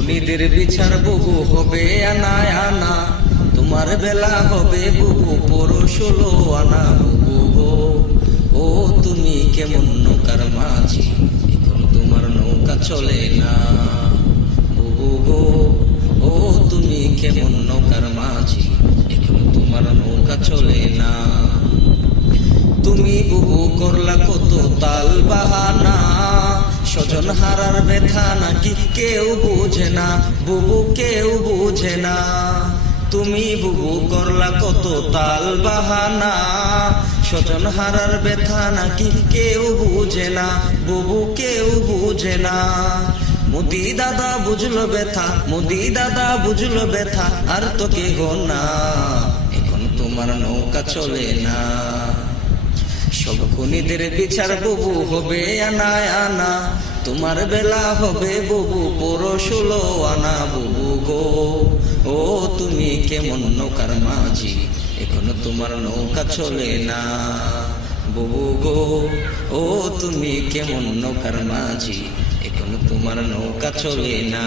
খুনিদের বিচার বুবু হবে আনা আনা, তোমার বেলা হবে বুবু পরো 16 আনা। বুবু গো ও তুমি কেমন নৌকার মাঝি, এখন তোমার নৌকা চলে না। বুবু গো ও তুমি কেমন নৌকার মাঝি, এখন তোমার নৌকা চলে না। তুমি বুবু করলা কত তাল বাহানা, স্বজন হারার ব্যথা নাকি কেউ বুঝে না। বুবু কেউ বুঝে না। তুমি বুবু করলা কত তাল বাহানা, স্বজন হারার ব্যথা নাকি কেউ বুঝে না। বুবু কেউ বুঝে না। মোদি দাদা বুঝলো ব্যথা, মোদি দাদা বুঝলো ব্যথা, আর তো কেহ না, এখন তোমার নৌকা চলে না। সব খুনিদের বিচার বুবু হবে আনা আনা, তোমার বেলা হবে বুবু পরো 16 আনা। বুবু গো ও তুমি কেমন নৌকার মাঝি, এখন তোমার নৌকা চলে না। বুবু গো ও তুমি কেমন নৌকার মাঝি, এখন তোমার নৌকা চলে না।